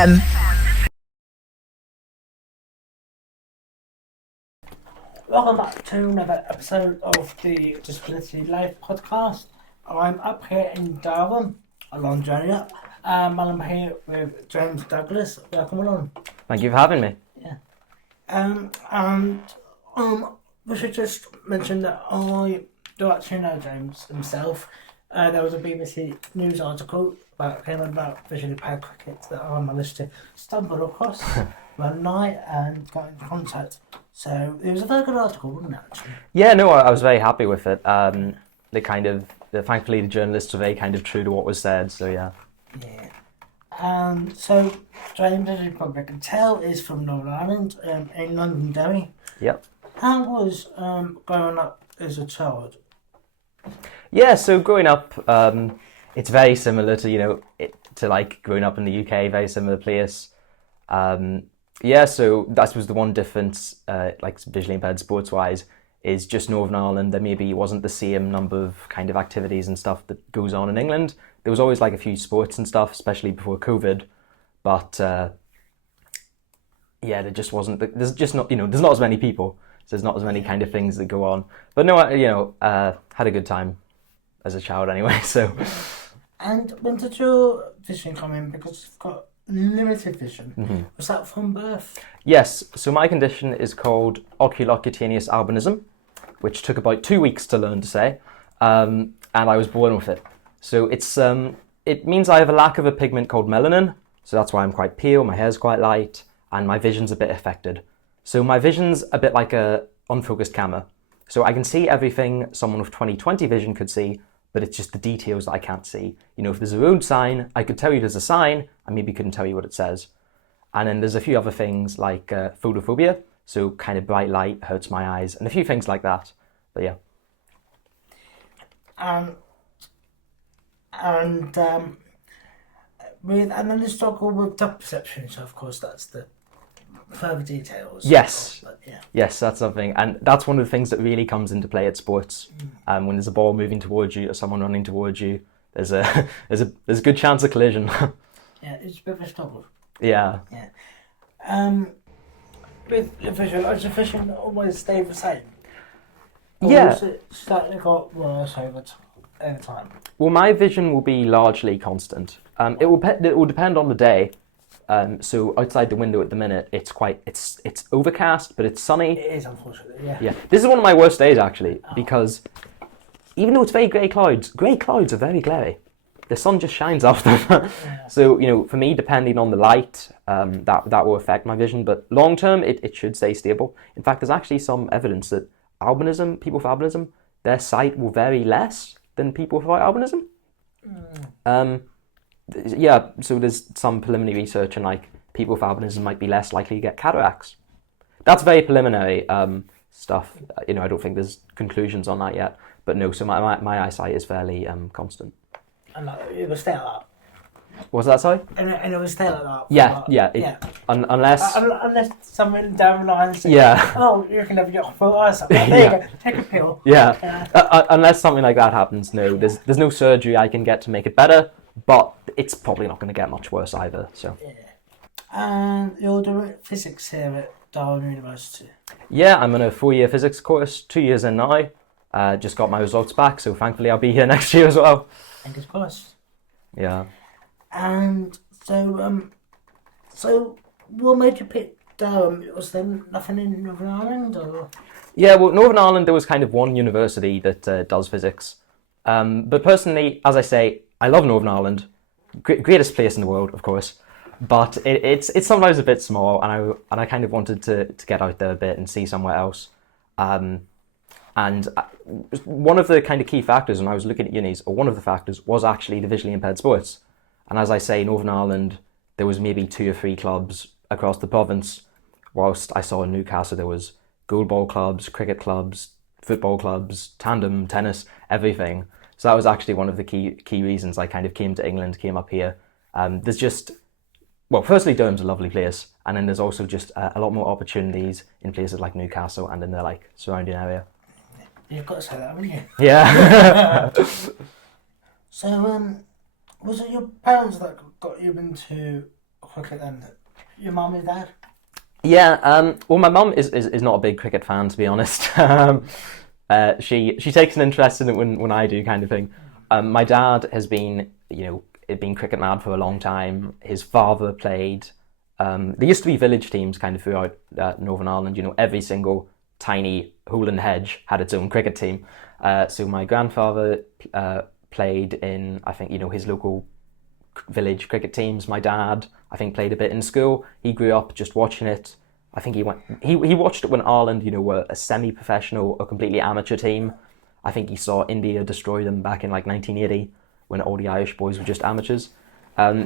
FM. Welcome back to another episode of the Disability Life podcast. I'm up here in Durham, a long journey up, and I'm here with James Douglas. Welcome along. Thank you for having me. Yeah. And we should just mention that I do actually know James himself. There was a BBC News article about visually impaired cricket that I managed to stumble across one night and got in contact. So it was a very good article, wasn't it, actually? Yeah, no, I was very happy with it. Thankfully the journalists were very kind of true to what was said, so yeah. Yeah. So James, as you probably can tell, is from Northern Ireland, in Londonderry. Yep. How was growing up as a child? Yeah, so growing up, it's very similar to, like growing up in the UK, very similar place. Yeah, so that was the one difference, like visually impaired sports-wise, is just Northern Ireland. There maybe wasn't the same number of kind of activities and stuff that goes on in England. There was always like a few sports and stuff, especially before COVID, but yeah, there just wasn't. There's just not, there's not as many people, so there's not as many kind of things that go on. But no, had a good time as a child anyway. So. And when did your vision come in? Because you've got limited vision. Mm-hmm. Was that from birth? Yes. So my condition is called Oculocutaneous albinism, which took about 2 weeks to learn to say, and I was born with it. So it means I have a lack of a pigment called melanin. So that's why I'm quite pale. My hair's quite light, and my vision's a bit affected. So my vision's a bit like a unfocused camera. So I can see everything someone with 20/20 vision could see, but it's just the details that I can't see. If there's a road sign, I could tell you there's a sign, I maybe couldn't tell you what it says. And then there's a few other things like photophobia, so kind of bright light hurts my eyes, and a few things like that. But yeah. And then the struggle with depth perception, so of course that's the further details. Yes. But, yeah. Yes, that's something, and that's one of the things that really comes into play at sports. When there's a ball moving towards you or someone running towards you, there's a good chance of collision. Yeah, it's a bit of a struggle. Yeah. Yeah. With your vision, does your vision always stay the same? Or Yeah. has it slightly got worse over time? Well, my vision will be largely constant. It will depend on the day. So outside the window at the minute, it's overcast, but it's sunny. It is, unfortunately, yeah. Yeah, this is one of my worst days actually, because even though it's very grey clouds are very glary. The sun just shines off them. Yeah. So for me, depending on the light, that will affect my vision. But long term, it should stay stable. In fact, there's actually some evidence that people with albinism, their sight will vary less than people without albinism. Yeah, so there's some preliminary research and like people with albinism might be less likely to get cataracts. That's very preliminary stuff. I don't think there's conclusions on that yet. But no, so my eyesight is fairly constant. And it will stay like that. What's that, sorry? And it will stay like that. Yeah. Unless someone down the line says, yeah. Oh, you can have your full eyesight. There you go, take a pill. Yeah. Unless something like that happens, no. There's no surgery I can get to make it better, but it's probably not going to get much worse either. So. Yeah. And you're doing physics here at Durham University. Yeah, I'm on a 4-year physics course, 2 years in now. Just got my results back, so thankfully I'll be here next year as well. Fingers crossed. Yeah. And so what made you pick Durham? Was there nothing in Northern Ireland, or? Yeah, well, Northern Ireland, there was kind of one university that does physics. But personally, as I say, I love Northern Ireland. Greatest place in the world, of course. But it's sometimes a bit small, and I kind of wanted to get out there a bit and see somewhere else. And one of the kind of key factors when I was looking at unis, or one of the factors, was actually the visually impaired sports. And as I say, Northern Ireland, there was maybe 2 or 3 clubs across the province, whilst I saw in Newcastle there was goalball clubs, cricket clubs, football clubs, tandem, tennis, everything. So that was actually one of the key reasons I kind of came to England, came up here. There's just, well, firstly, Durham's a lovely place, and then there's also just a lot more opportunities in places like Newcastle and in the like surrounding area. You've got to say that, haven't you? Yeah. So, was it your parents that got you into cricket then? Your mum and dad? Yeah, well, my mum is not a big cricket fan, to be honest. She takes an interest in it when I do, kind of thing. My dad has been, been cricket mad for a long time. His father played. There used to be village teams kind of throughout Northern Ireland. Every single tiny hole in the hedge had its own cricket team. So my grandfather played in, I think, his local village cricket teams. My dad, I think, played a bit in school. He grew up just watching it. I think he watched it when Ireland, were a semi-professional or completely amateur team. I think he saw India destroy them back in like 1980 when all the Irish boys were just amateurs.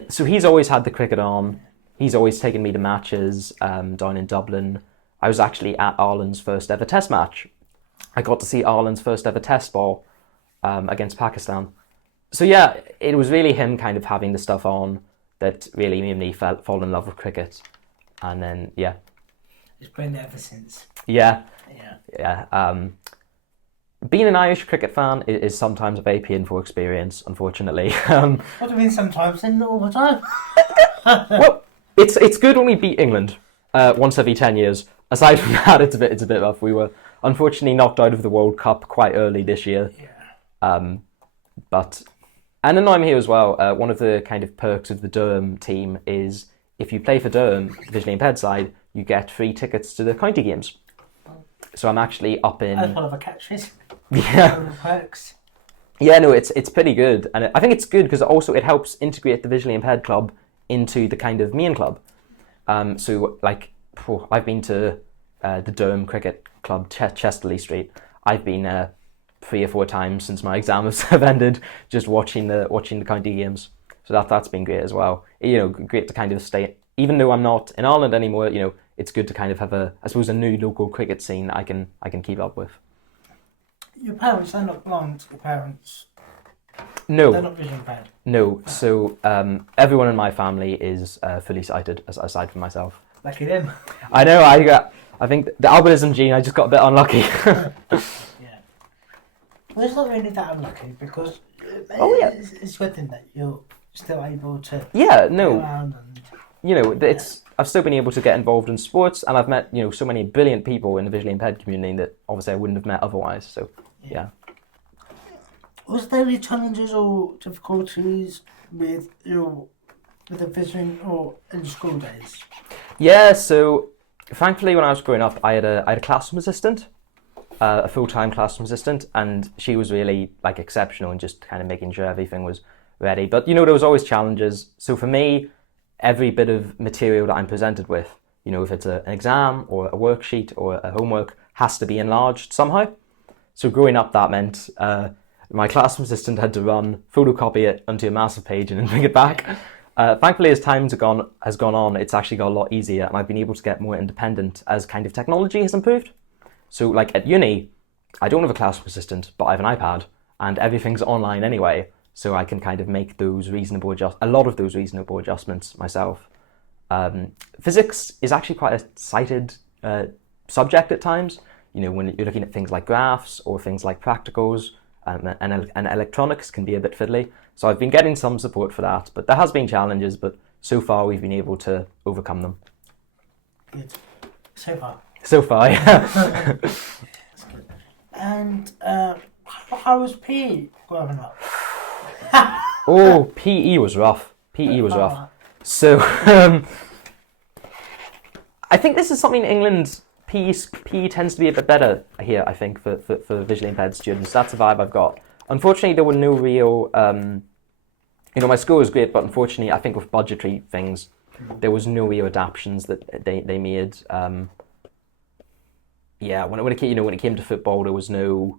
So he's always had the cricket on. He's always taken me to matches down in Dublin. I was actually at Ireland's first ever test match. I got to see Ireland's first ever test ball against Pakistan. So yeah, it was really him kind of having the stuff on that really made me fall in love with cricket. And then, yeah. It's been there ever since. Yeah. Yeah. Being an Irish cricket fan is sometimes a very painful experience, unfortunately. What do you mean sometimes? And all the time? Well, it's good when we beat England once every 10 years. Aside from that, it's a bit rough. We were unfortunately knocked out of the World Cup quite early this year. Yeah. And then I'm here as well. One of the kind of perks of the Durham team is if you play for Durham, visually impaired side, you get free tickets to the county games. So I'm actually up in. That's one of the catches. Yeah. Perks. Yeah, no, it's pretty good, and I think it's good because it helps integrate the visually impaired club into the kind of main club. So like, I've been to the Durham Cricket Club, Chesterley Street. I've been 3 or 4 times since my exams have ended, just watching the county games. So that's been great as well. Great to kind of stay. Even though I'm not in Ireland anymore, it's good to kind of have a new local cricket scene that I can keep up with. Your parents, they're not blind, your parents? No. They're not vision impaired? No. So everyone in my family is fully sighted, aside from myself. Lucky them. I know, I think the albinism gene, I just got a bit unlucky. Yeah. Well, it's not really that unlucky because it's good thing that you're still able to go around and... I've still been able to get involved in sports, and I've met so many brilliant people in the visually impaired community that obviously I wouldn't have met otherwise. So yeah. Was there any challenges or difficulties with the vision or in school days? Yeah. So thankfully, when I was growing up, I had a classroom assistant, a full-time classroom assistant, and she was really like exceptional and just kind of making sure everything was ready. But there was always challenges. So for me, every bit of material that I'm presented with, if it's an exam or a worksheet or a homework, has to be enlarged somehow. So growing up, that meant my classroom assistant had to photocopy it onto a massive page and then bring it back. Thankfully, as time has gone on, it's actually got a lot easier, and I've been able to get more independent as kind of technology has improved. So like at uni, I don't have a classroom assistant, but I have an iPad, and everything's online anyway. So I can kind of make a lot of those reasonable adjustments myself. Physics is actually quite a cited subject at times. When you're looking at things like graphs or things like practicals, and electronics can be a bit fiddly. So I've been getting some support for that, but there has been challenges, but so far we've been able to overcome them. Good. So far. So far, yeah. That's good. And how was PE growing up? Oh, PE was rough. PE was rough. So, I think this is something in England, PE tends to be a bit better here, I think, for visually impaired students. That's the vibe I've got. Unfortunately, there were no real... my school was great, but unfortunately, I think with budgetary things, there was no real adaptations that they made. When it came to football, there was no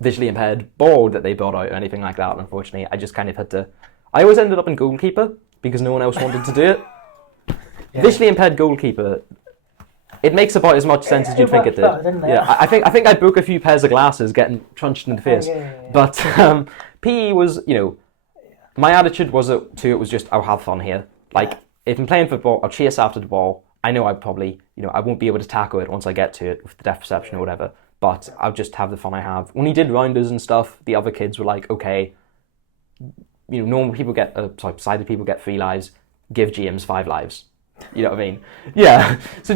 visually impaired ball that they brought out or anything like that. And unfortunately, I just kind of had to. I always ended up in goalkeeper because no one else wanted to do it. Yeah. Visually impaired goalkeeper. It makes about as much sense as you'd think it did. Yeah, I think I broke a few pairs of glasses getting trunched in the face. But PE was, my attitude was just I'll have fun here. Like if I'm playing football, I'll chase after the ball. I know I probably, I won't be able to tackle it once I get to it with the depth perception or whatever. But I'll just have the fun I have. When he did rounders and stuff, the other kids were like, okay, normal people sighted people get 3 lives. give GMs 5 lives. You know what I mean? Yeah. So,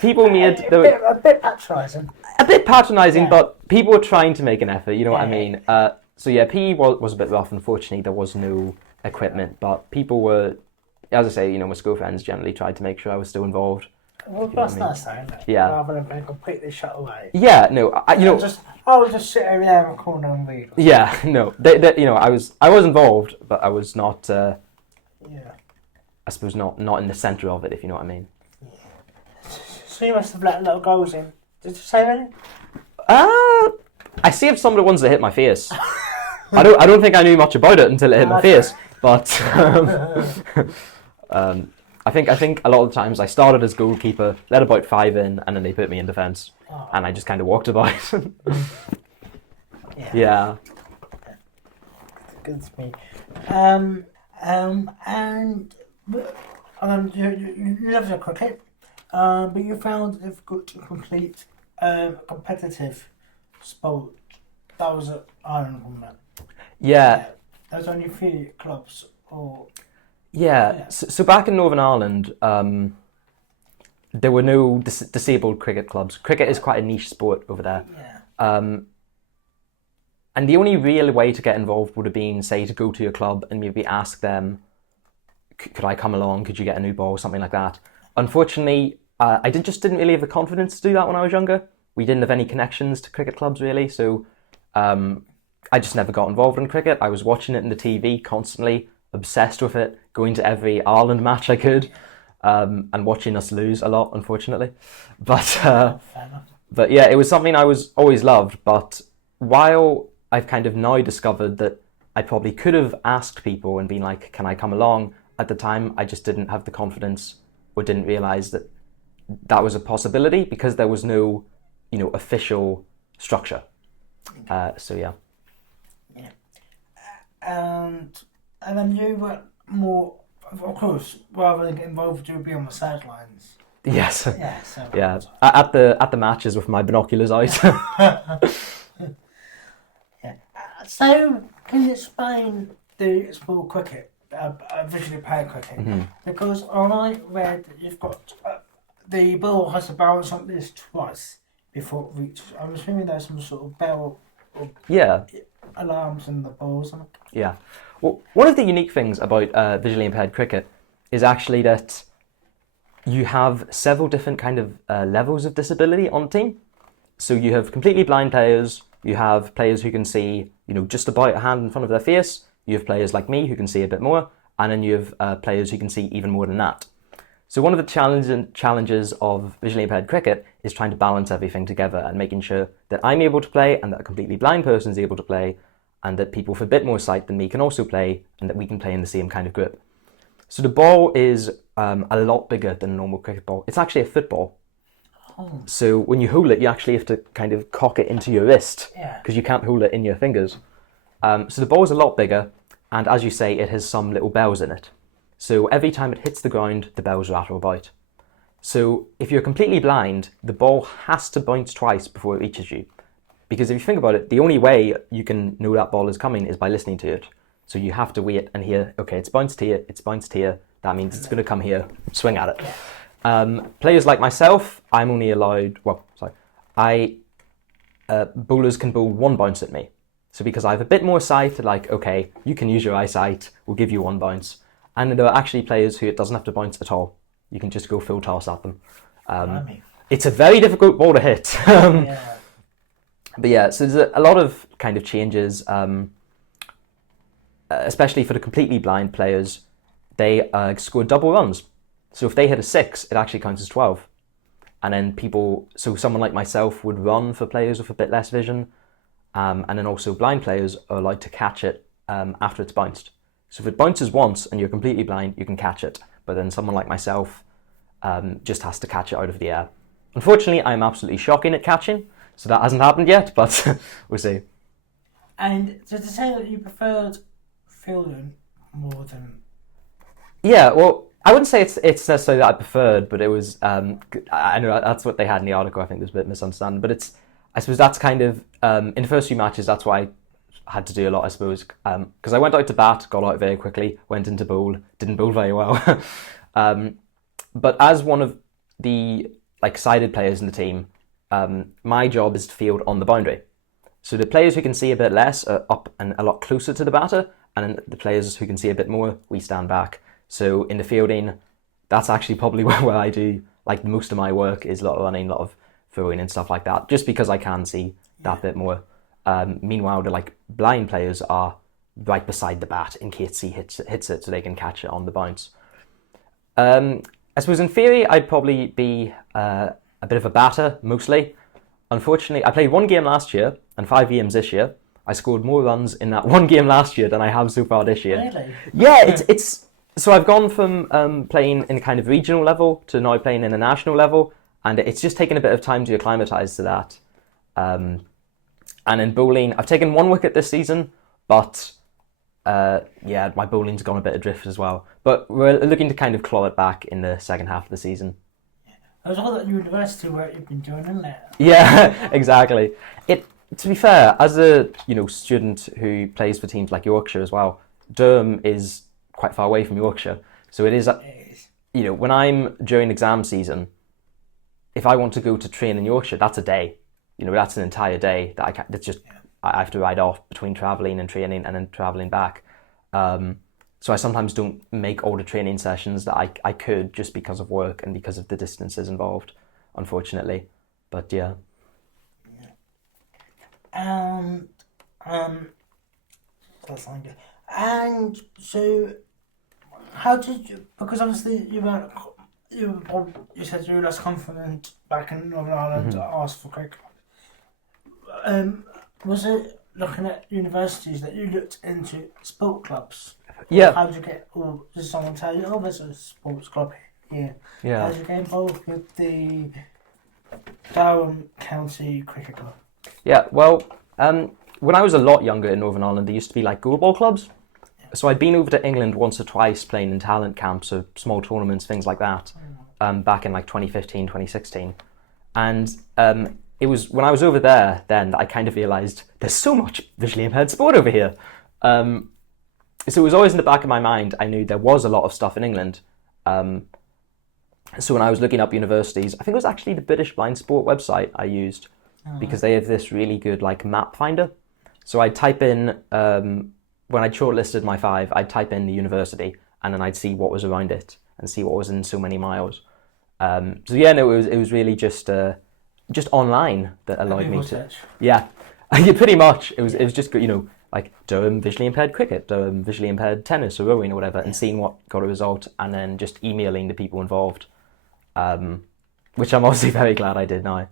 people made... A bit patronising. A bit patronising, Yeah. but people were trying to make an effort, you know what I Yeah. mean? So yeah, PE was a bit rough. Unfortunately, there was no equipment, but people were, as I say, my school friends generally tried to make sure I was still involved. Well, that's nice, though, isn't it? Yeah. Rather than being completely shut away. Yeah, no, I would just sit over there in a corner and read. Yeah, no, I was involved, but I was not. Yeah. I suppose not in the centre of it, if you know what I mean. So you must have let little goals in. Did you say anything? I saved some of the ones that hit my face. I don't think I knew much about it until it hit my face, but I think a lot of the times I started as goalkeeper, let about 5 in, and then they put me in defence, and I just kind of walked about. Yeah. Good to me. And you love your cricket, but you found it difficult to complete competitive sport. That was at Ireland, wasn't it? Yeah. There was only 3 clubs, or... Yeah. So back in Northern Ireland, there were no disabled cricket clubs. Cricket is quite a niche sport over there. Yeah. And the only real way to get involved would have been, say, to go to your club and maybe ask them, could I come along? Could you get a new ball? Something like that. Unfortunately, I didn't really have the confidence to do that when I was younger. We didn't have any connections to cricket clubs, really. So I just never got involved in cricket. I was watching it on the TV constantly, obsessed with it, going to every Ireland match I could, and watching us lose a lot, unfortunately. But yeah, it was something I was always loved. But while I've kind of now discovered that I probably could have asked people and been like, can I come along? At the time, I just didn't have the confidence or didn't realise that that was a possibility because there was no, official structure. So yeah. Yeah. And then you were more, of course, rather than get involved, you would be on the sidelines. Yes. Yeah. So Yeah. At the matches with my binoculars out. Yeah. So can you explain the sport cricket, visually impaired cricket? Mm-hmm. Because I read that you've got the ball has to bounce like this twice before it reaches. I'm assuming there's some sort of bell or alarms in the ball or something. Yeah. Well, one of the unique things about visually impaired cricket is actually that you have several different kind of levels of disability on the team. So you have completely blind players, you have players who can see, just about a hand in front of their face, you have players like me who can see a bit more, and then you have players who can see even more than that. So one of the challenges of visually impaired cricket is trying to balance everything together and making sure that I'm able to play and that a completely blind person is able to play and that people with a bit more sight than me can also play and that we can play in the same kind of grip. So the ball is a lot bigger than a normal cricket ball. It's actually a football. Oh. So when you hold it, you actually have to kind of cock it into your wrist because you can't hold it in your fingers. So the ball is a lot bigger, and as you say, it has some little bells in it. So every time it hits the ground, the bells rattle about. So if you're completely blind, the ball has to bounce twice before it reaches you. Because if you think about it, the only way you can know that ball is coming is by listening to it. So you have to wait and hear, okay, it's bounced here, it's bounced here, that means it's going to come here, swing at it. Players like myself, I'm only allowed, bowlers can bowl 1 bounce at me. So because I have a bit more sight, like, okay, you can use your eyesight, we'll give you 1 bounce. And there are actually players who it doesn't have to bounce at all. You can just go full toss at them. It's a very difficult ball to hit. But yeah, so there's a lot of kind of changes, especially for the completely blind players. They score double runs. So if they hit a 6, it actually counts as 12. And then someone like myself would run for players with a bit less vision. And then also blind players are allowed to catch it after it's bounced. So if it bounces once and you're completely blind, you can catch it. But then someone like myself just has to catch it out of the air. Unfortunately, I'm absolutely shocking at catching. So that hasn't happened yet, but we'll see. And so to say that you preferred fielding more than... Yeah, well, I wouldn't say it's necessarily that I preferred, but it was... I know that's what they had in the article. I think there's a bit of misunderstanding. But I suppose that's kind of... in the first few matches, that's what I had to do a lot, I suppose, because I went out to bat, got out very quickly, went into bowl, didn't bowl very well. But as one of the like sided players in the team, my job is to field on the boundary. So the players who can see a bit less are up and a lot closer to the batter, and the players who can see a bit more, we stand back. So in the fielding, that's actually probably where I do like most of my work, is a lot of running, a lot of throwing and stuff like that, just because I can see that bit more. Meanwhile, the like blind players are right beside the bat in case he hits it, so they can catch it on the bounce. I suppose in theory, I'd probably be a bit of a batter mostly. Unfortunately, I played one game last year and 5 games this year. I scored more runs in that one game last year than I have so far this year. Really? Yeah, it's so I've gone from playing in a kind of regional level to now playing in a national level, and it's just taken a bit of time to acclimatise to that. And in bowling, I've taken 1 wicket this season, but my bowling's gone a bit adrift as well. But we're looking to kind of claw it back in the second half of the season. There's all that university work you've been doing, isn't it? Yeah, exactly. To be fair, as a student who plays for teams like Yorkshire as well, Durham is quite far away from Yorkshire, so it is. When I'm during exam season, if I want to go to train in Yorkshire, that's a day. That's an entire day that I can't. I have to ride off between travelling and training and then travelling back. So I sometimes don't make all the training sessions that I could, just because of work and because of the distances involved, unfortunately. But yeah. That's fine. And so, how did you? Because obviously you said you were less confident back in Northern Ireland to ask for cricket. Was it looking at universities that you looked into sport clubs? Yeah. How did you get? Or did someone tell you, "Oh, there's a sports club here"? Yeah. How did you get involved with the Durham County Cricket Club? Yeah. Well, when I was a lot younger in Northern Ireland, there used to be like goalball clubs. So I'd been over to England once or twice playing in talent camps or small tournaments, things like that, back in like 2015, 2016. And it was when I was over there then that I kind of realised there's so much visually impaired sport over here. So it was always in the back of my mind. I knew there was a lot of stuff in England. So when I was looking up universities, I think it was actually the British Blind Sport website I used, because they have this really good like map finder. So I'd type in, when I'd shortlisted my 5, I'd type in the university and then I'd see what was around it and see what was in so many miles. It was really just online that allowed me to. Search. Yeah, yeah, pretty much. It was just like Durham visually impaired cricket, Durham visually impaired tennis or rowing or whatever, and seeing what got a result, and then just emailing the people involved, which I'm obviously very glad I did now.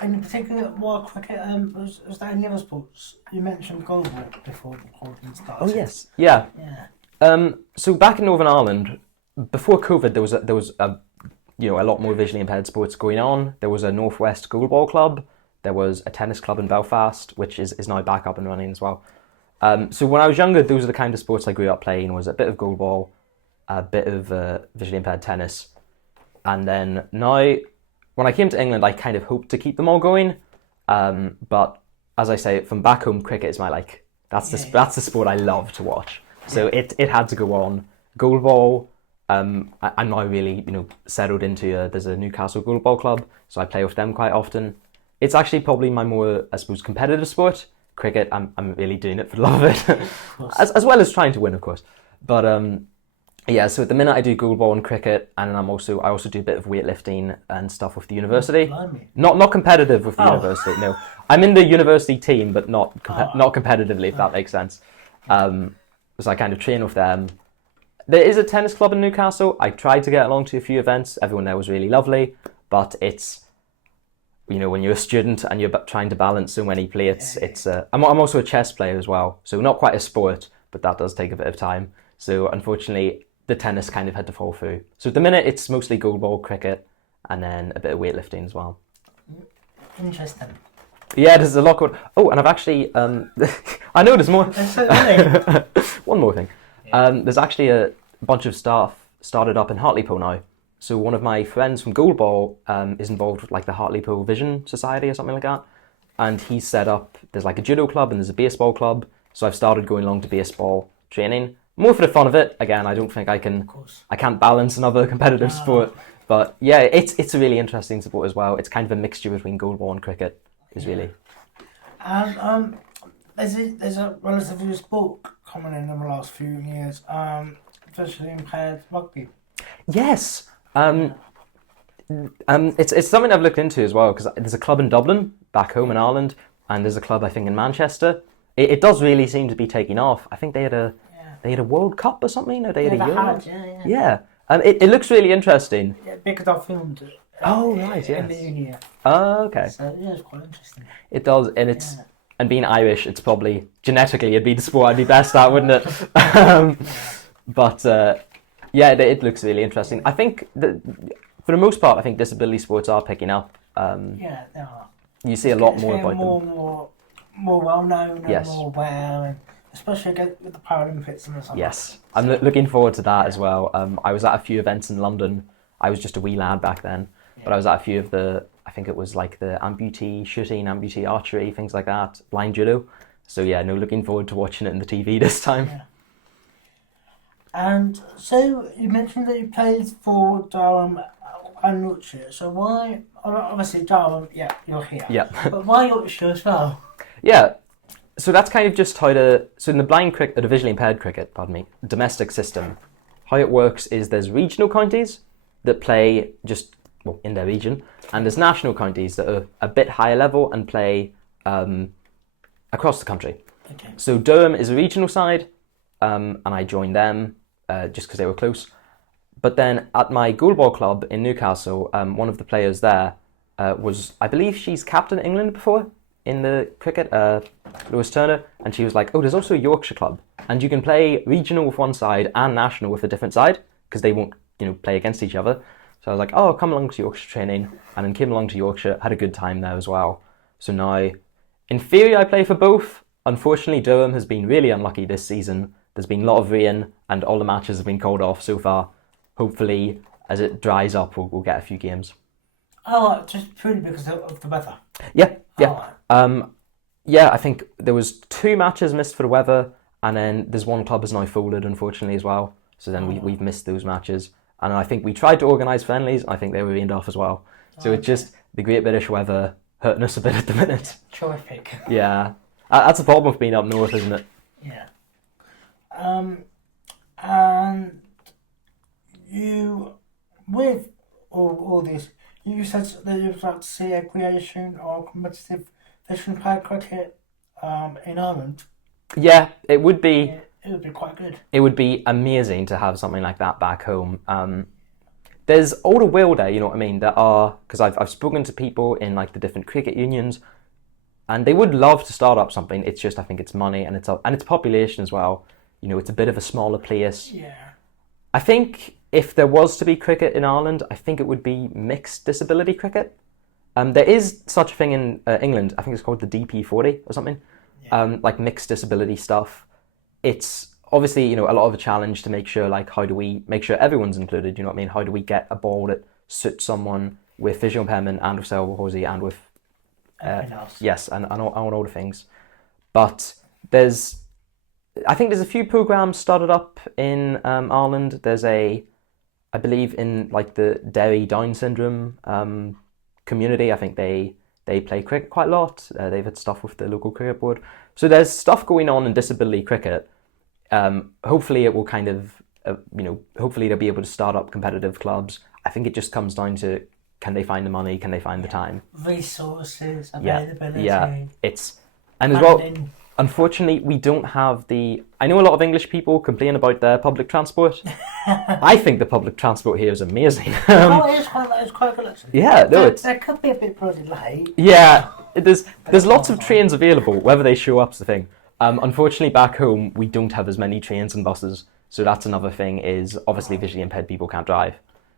And in particular, while cricket, was there any other sports? You mentioned goalball before the recording started. Oh yes, yeah. Yeah. So back in Northern Ireland, before COVID, there was a lot more visually impaired sports going on. There was a Northwest Goalball Club. There was a tennis club in Belfast, which is now back up and running as well. So when I was younger, those are the kind of sports I grew up playing. Was a bit of goalball, a bit of visually impaired tennis, and then now, when I came to England, I kind of hoped to keep them all going. But as I say, from back home, cricket is my that's the sport I love to watch. So it had to go on. Goalball, I'm now really settled into. There's a Newcastle Goalball Club, so I play with them quite often. It's actually probably my more, I suppose, competitive sport. Cricket, I'm really doing it for the love of it, as well as trying to win, of course. But so at the minute I do goalball and cricket, and I also do a bit of weightlifting and stuff with the university. Not competitive with the university. No, I'm in the university team, but not competitively, if that makes sense. So I kind of train with them. There is a tennis club in Newcastle. I tried to get along to a few events. Everyone there was really lovely, but it's when you're a student and you're trying to balance so many plates, I'm also a chess player as well, so not quite a sport, but that does take a bit of time. So unfortunately, the tennis kind of had to fall through. So at the minute, it's mostly goalball, cricket, and then a bit of weightlifting as well. Interesting. Yeah, there's a lot going. Oh, and I've actually, I know there's more. One more thing. There's actually a bunch of staff started up in Hartlepool now. So one of my friends from goalball is involved with like the Hartlepool Vision Society or something like that. and he's set up. There's like a judo club and there's a baseball club. So I've started going along to baseball training, more for the fun of it. Again, I don't think I can't balance another competitive sport, but yeah, it's a really interesting sport as well. It's kind of a mixture between goalball and cricket. Is really. There's a relatively new sport coming in the last few years, especially impaired rugby. Yes. It's something I've looked into as well, because there's a club in Dublin, back home in Ireland, and there's a club I think in Manchester. It does really seem to be taking off. I think they had a World Cup or something, or they had a Euro. Yeah. It looks really interesting. Yeah, because I filmed it. Oh right, yes. In the uni. Oh okay. So yeah, it's quite interesting. It does, and and being Irish, it's probably genetically it'd be the sport I'd be best at, wouldn't it? But yeah, it looks really interesting. I think that for the most part, I think disability sports are picking up. Yeah, they are. You see a lot more about them. More well known and Yes. more aware, and especially with the Paralympics and stuff. Yes, I'm looking forward to that as well. I was at a few events in London. I was just a wee lad back then, but I was at a few of I think it was like the amputee shooting, amputee archery, things like that, blind judo. So yeah, looking forward to watching it in the TV this time. Yeah. And so you mentioned that you played for Durham and Yorkshire. So why, obviously Durham, yeah, you're here. Yeah. But why Yorkshire as well? Yeah, so that's kind of just so in the the visually impaired cricket, domestic system, how it works is there's regional counties that play just, in their region, and there's national counties that are a bit higher level and play across the country. Okay. So Durham is a regional side, and I joined them just because they were close. But then at my goalball club in Newcastle, one of the players there was, I believe she's captain England before in the cricket, Lewis Turner, and she was like, oh, there's also a Yorkshire club, and you can play regional with one side and national with a different side, because they won't, play against each other. So I was like, oh, come along to Yorkshire training, and then came along to Yorkshire, had a good time there as well. So now, in theory, I play for both. Unfortunately, Durham has been really unlucky this season. There's been a lot of rain, and all the matches have been called off so far. Hopefully, as it dries up, we'll get a few games. Oh, just purely because of the weather? Yeah. Yeah, I think there was 2 matches missed for the weather, and then there's one club has now folded, unfortunately, as well. So then we've missed those matches. And I think we tried to organise friendlies, and I think they were rained off as well. So it's just the Great British weather hurting us a bit at the minute. Terrific. Yeah. That's the problem with being up north, isn't it? Yeah. And you, with all this, you said that you'd like to see a creation or competitive visually impaired cricket in Ireland. Yeah, it would be. Yeah, it would be quite good. It would be amazing to have something like that back home. There's all the will there, you know what I mean? There are, because I've spoken to people in like the different cricket unions, and they would love to start up something. It's just, I think it's money and it's population as well. It's a bit of a smaller place. Yeah. I think if there was to be cricket in Ireland, I think it would be mixed disability cricket. There is such a thing in England. I think it's called the DP40 or something. Yeah. Like mixed disability stuff. It's obviously, a lot of a challenge to make sure, like, how do we make sure everyone's included? You know what I mean? How do we get a ball that suits someone with visual impairment and with cerebral palsy and with yes, and all the things. But I think there's a few programs started up in Ireland. There's I believe in like the Derry Down syndrome community. I think they play cricket quite a lot. They've had stuff with the local cricket board. So there's stuff going on in disability cricket. Hopefully it will kind of, hopefully they'll be able to start up competitive clubs. I think it just comes down to, can they find the money? Can they find the time? Resources, availability. Yeah. And as well, unfortunately, we don't have I know a lot of English people complain about their public transport. I think the public transport here is amazing. It's quite good actually. Yeah, no, there could be a bit bloody late. Yeah, there's lots of trains available, whether they show up's the thing. Unfortunately, back home, we don't have as many trains and buses. So that's another thing is, obviously, visually impaired people can't drive.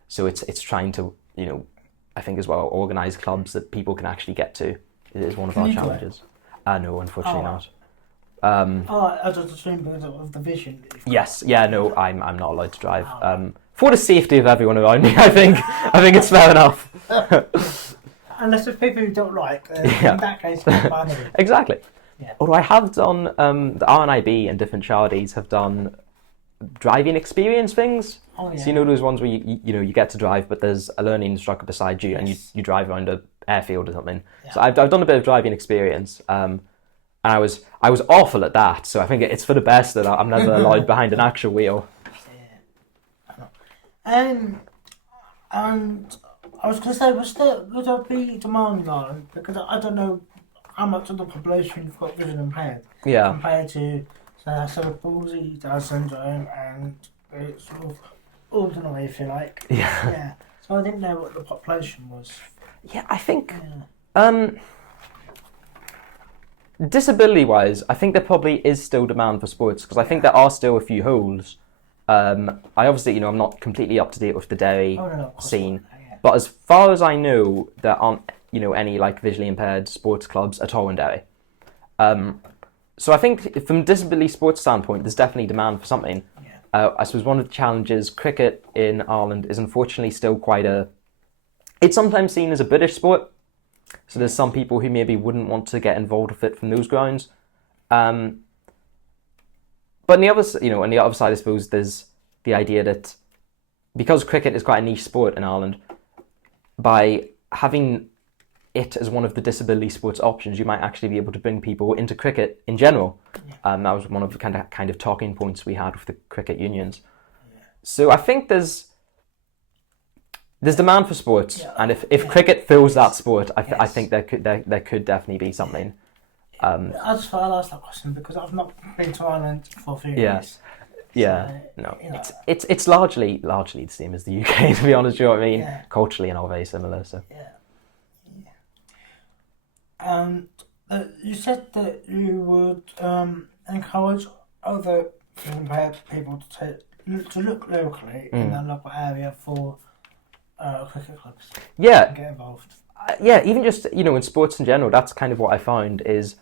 So it's trying to, I think as well, organise clubs that people can actually get to. It is one of our challenges. No, unfortunately not. I just assumed because of the vision. Yes, yeah, no, I'm not allowed to drive. For the safety of everyone around me, I think it's fair enough. unless there's people you don't like, Yeah. in that case, it's fine. Exactly. Yeah. Although I have done the RNIB and different charities have done driving experience things. Oh, yeah. So you know those ones where you get to drive, but there's a learning instructor beside you, and you drive around an airfield or something. Yeah. So I've done a bit of driving experience, and I was awful at that. So I think it's for the best that I'm never allowed behind an actual wheel. Yeah. And I was going to say, would there be demand on? Because I don't know how much of the population you've got vision impaired Yeah. compared to cerebral palsy, Down syndrome, and it's sort of ordinary, if you like. Yeah. Yeah. So I didn't know what the population was. Yeah, I think disability-wise, I think there probably is still demand for sports because I think there are still a few holes. I obviously, I'm not completely up to date with the Derry scene, Yeah. but as far as I know, there aren't, any like visually impaired sports clubs at all in Derry. So I think from a disability sports standpoint, there's definitely demand for something. Yeah. I suppose one of the challenges cricket in Ireland is unfortunately still it's sometimes seen as a British sport. So there's some people who maybe wouldn't want to get involved with it from those grounds. But on the other side, I suppose there's the idea that because cricket is quite a niche sport in Ireland, by having it as one of the disability sports options, you might actually be able to bring people into cricket in general. Yeah. That was one of the kind of talking points we had with the cricket unions. Yeah. So I think there's demand for sports, and if cricket fills that sport, I think there could definitely be something. I just thought I'd ask that question because I've not been to Ireland for a few years. Yeah, no, it's largely the same as the UK, to be honest. You know what I mean? Yeah. Culturally and all very similar. So. Yeah. And you said that you would encourage other impaired people to look locally in their local area for cricket clubs. Yeah. And get involved. Yeah, even just in sports in general, that's kind of what I found is,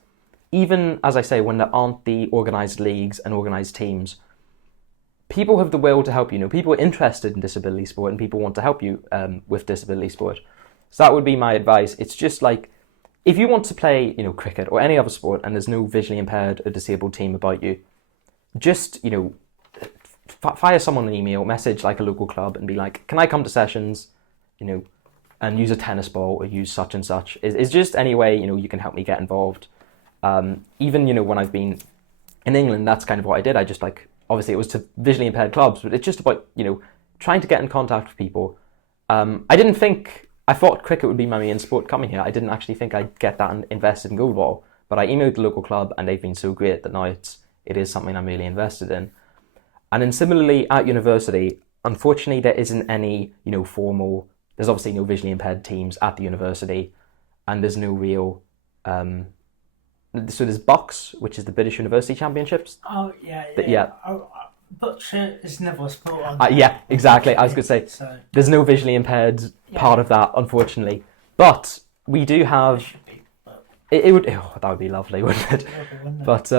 even as I say, when there aren't the organised leagues and organised teams, people have the will to help you. People are interested in disability sport and people want to help you with disability sport. So that would be my advice. It's just like, if you want to play, cricket or any other sport and there's no visually impaired or disabled team about you, just, fire someone an email, message like a local club and be like, can I come to sessions, and use a tennis ball or use such and such. It's just any way, you can help me get involved. Even, when I've been in England, that's kind of what I did. I just obviously it was to visually impaired clubs, but it's just about, trying to get in contact with people. I thought cricket would be my main sport coming here. I didn't actually think I'd get that invested in goalball, but I emailed the local club and they've been so great that now it is something I'm really invested in. And then similarly at university, unfortunately there isn't any, there's obviously no visually impaired teams at the university, and there's no real, so there's Box, which is the British University Championships. Oh, yeah. But it's never a sport on yeah, exactly. I was going to say, there's no visually impaired part of that, unfortunately. But we do have... It would... that would be lovely, wouldn't it? Wouldn't it? But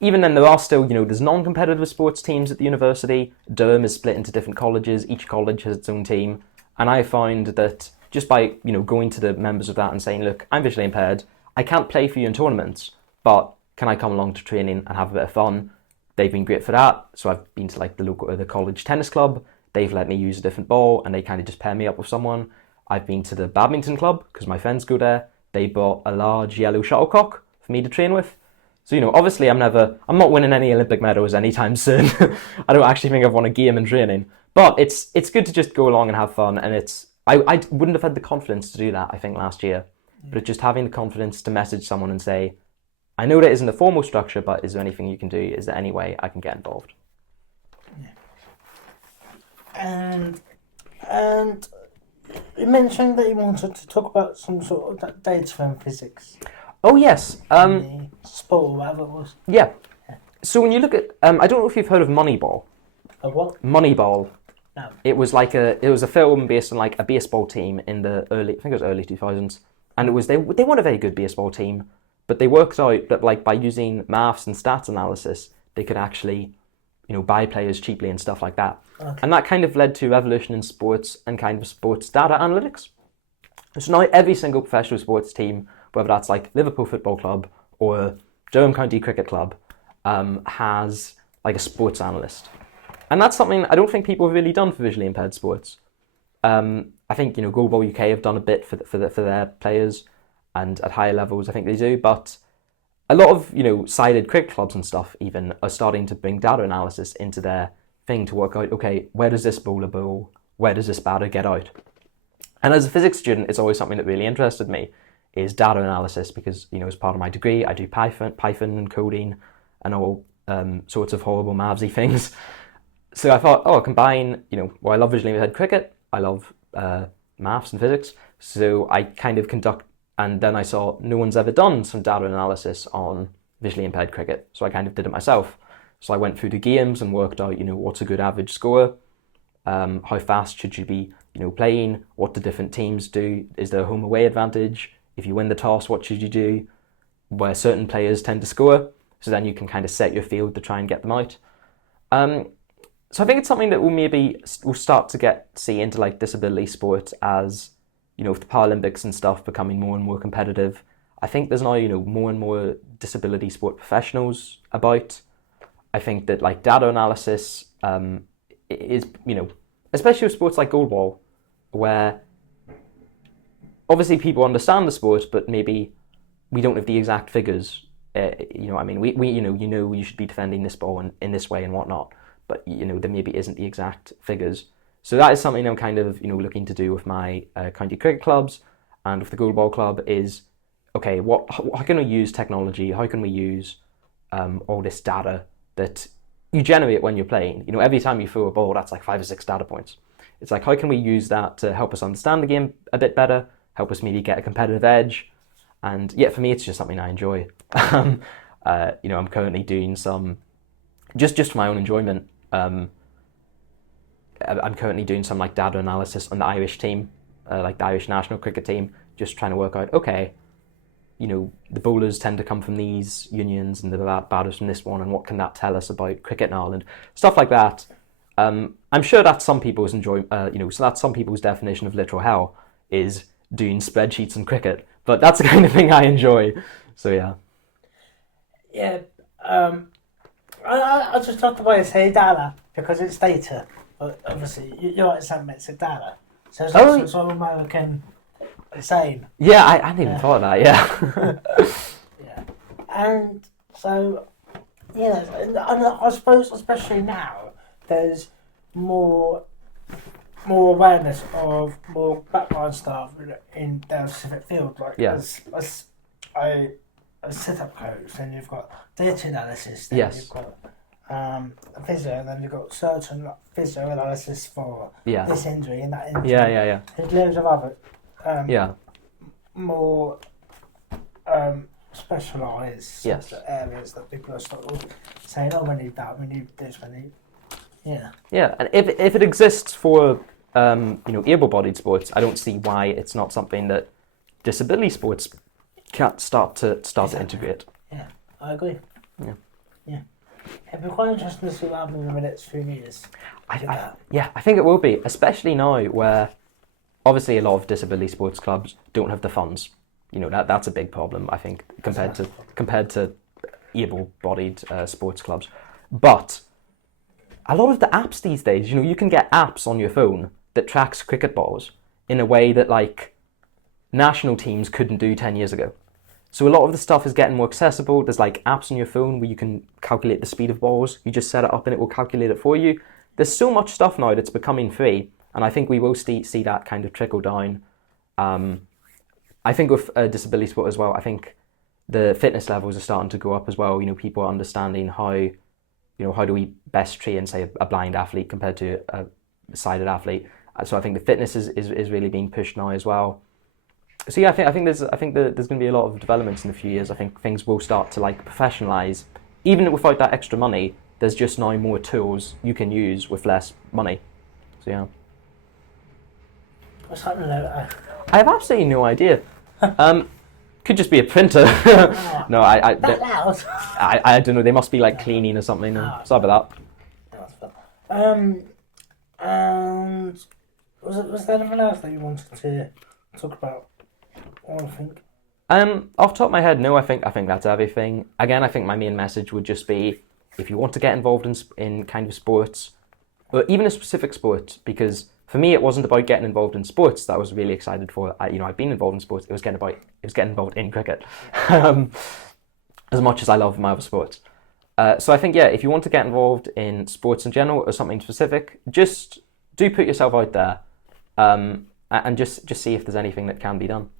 even then, there are still, there's non-competitive sports teams at the university. Durham is split into different colleges. Each college has its own team. And I find that just by, going to the members of that and saying, look, I'm visually impaired. I can't play for you in tournaments, but can I come along to training and have a bit of fun? They've been great for that. So I've been to the college tennis club. They've let me use a different ball and they kind of just pair me up with someone. I've been to the badminton club because my friends go there. They bought a large yellow shuttlecock for me to train with. So, obviously I'm not winning any Olympic medals anytime soon. I don't actually think I've won a game in training, but it's good to just go along and have fun. And I wouldn't have had the confidence to do that, I think, last year, but just having the confidence to message someone and say, I know there isn't a formal structure, but is there anything you can do? Is there any way I can get involved? Yeah. And you mentioned that you wanted to talk about some sort of data from physics. Oh, yes. Sport or whatever it was. Yeah. So when you look at... I don't know if you've heard of Moneyball. A what? Moneyball. No. It was a film based on a baseball team in the early 2000s. And they weren't a very good baseball team. But they worked out that by using maths and stats analysis, they could actually, buy players cheaply and stuff like that. Okay. And that kind of led to a revolution in sports and kind of sports data analytics. So now every single professional sports team, whether that's like Liverpool Football Club or Durham County Cricket Club, has like a sports analyst. And that's something I don't think people have really done for visually impaired sports. I think, Goalball UK have done a bit for their players, and at higher levels I think they do, but a lot of, sided cricket clubs and stuff even are starting to bring data analysis into their thing to work out, okay, where does this bowler bowl? Where does this batter get out? And as a physics student, it's always something that really interested me, is data analysis, because, as part of my degree, I do Python and coding and all sorts of horrible mathsy things. So I thought, I'll combine, I love visually impaired cricket, I love maths and physics, so I kind of and then I saw no one's ever done some data analysis on visually impaired cricket, so I kind of did it myself. So I went through the games and worked out, what's a good average score, how fast should you be, playing, what do different teams do, is there a home away advantage, if you win the toss, what should you do, where certain players tend to score, so then you can kind of set your field to try and get them out. So I think it's something that we'll start to see into like disability sports as, with the Paralympics and stuff becoming more and more competitive. I think there's now, more and more disability sport professionals about. I think that like data analysis is, especially with sports like goalball, where obviously people understand the sport, but maybe we don't have the exact figures. We you should be defending this ball in this way and whatnot, but there maybe isn't the exact figures. So that is something I'm kind of looking to do with my county cricket clubs and with the goalball club is, okay, how can we use technology? How can we use all this data that you generate when you're playing? Every time you throw a ball, that's like 5 or 6 data points. It's like, how can we use that to help us understand the game a bit better, help us maybe get a competitive edge? And yeah, for me, it's just something I enjoy. I'm currently doing some, just for my own enjoyment, I'm currently doing some like data analysis on the Irish team, like the Irish national cricket team, just trying to work out, okay, the bowlers tend to come from these unions and the batters from this one, and what can that tell us about cricket in Ireland? Stuff like that. I'm sure that's some people's so that's some people's definition of literal hell, is doing spreadsheets and cricket, but that's the kind of thing I enjoy. So yeah. Yeah, I just love the way you say data, because it's data. But obviously, you're like saying it's data. So it's like some American saying. Yeah, I hadn't even thought of that, yeah. Yeah. And so, and I suppose, especially now, there's more awareness of more background staff in their specific field. Like, as a setup coach, then you've got data analysis, then you've got a physio, and then you've got certain physio analysis for this injury and that injury. Yeah. There's loads of other more specialised areas that people are sort of saying, we need that, we need this, we need... Yeah, and if it exists for able-bodied sports, I don't see why it's not something that disability sports can't start to integrate. Yeah, I agree. Yeah. It'd be quite interesting to see what happens in the next few years. I think it will be, especially now where obviously a lot of disability sports clubs don't have the funds. That's a big problem, I think, compared to able-bodied sports clubs. But a lot of the apps these days, you can get apps on your phone that tracks cricket balls in a way that like national teams couldn't do 10 years ago. So a lot of the stuff is getting more accessible. There's like apps on your phone where you can calculate the speed of balls. You just set it up and it will calculate it for you. There's so much stuff now that's becoming free, and I think we will see that kind of trickle down. I think with disability sport as well, I think the fitness levels are starting to go up as well. People are understanding how do we best train, say, a blind athlete compared to a sighted athlete. So I think the fitness is really being pushed now as well. So yeah, I think there's going to be a lot of developments in a few years. I think things will start to like professionalize, even without that extra money. There's just now more tools you can use with less money. So yeah. What's happening there? I have absolutely no idea. Could just be a printer. No, that loud. I don't know. They must be like cleaning or something. Sorry about that. And was there anything else that you wanted to talk about all I think? Off the top of my head, no. I think that's everything. Again, I think my main message would just be if you want to get involved in kind of sports, or even a specific sport, because for me it wasn't about getting involved in sports that I was really excited for. I've been involved in sports. It was getting involved in cricket, as much as I love my other sports. So I think if you want to get involved in sports in general or something specific, just do put yourself out there, and just see if there's anything that can be done.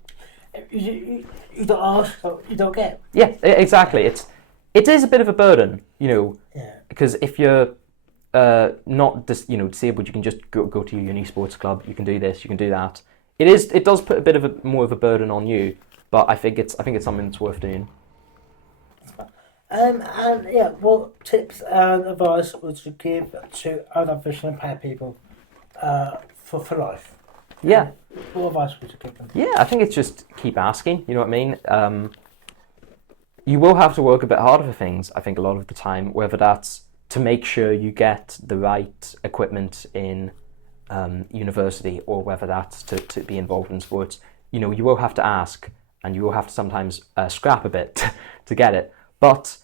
You don't ask, you don't get. Yeah, exactly. It is a bit of a burden, because if you're not disabled, you can just go to your uni sports club. You can do this, you can do that. It does put a bit of more of a burden on you, but I think it's something that's worth doing. What tips and advice would you give to other visually impaired people for life? Yeah. What advice would you give them? Yeah, I think it's just keep asking. You know what I mean? You will have to work a bit harder for things, I think, a lot of the time, whether that's to make sure you get the right equipment in university, or whether that's to be involved in sports. You will have to ask, and you will have to sometimes scrap a bit to get it. But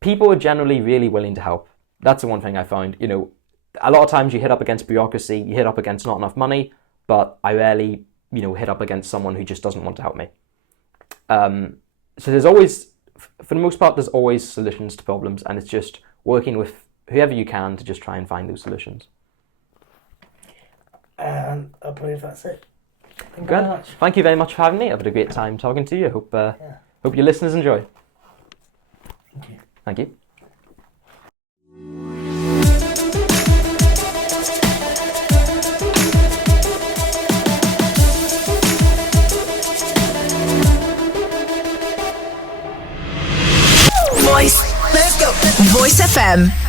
people are generally really willing to help. That's the one thing I found. A lot of times you hit up against bureaucracy, you hit up against not enough money, but I rarely, hit up against someone who just doesn't want to help me. So there's always, for the most part, there's always solutions to problems, and it's just working with whoever you can to just try and find those solutions. And I believe that's it. Thank you Good. very much. Thank you very much for having me. I've had a great time talking to you. Hope your listeners enjoy. Thank you. Thank you. Voice. Let's go. Voice FM.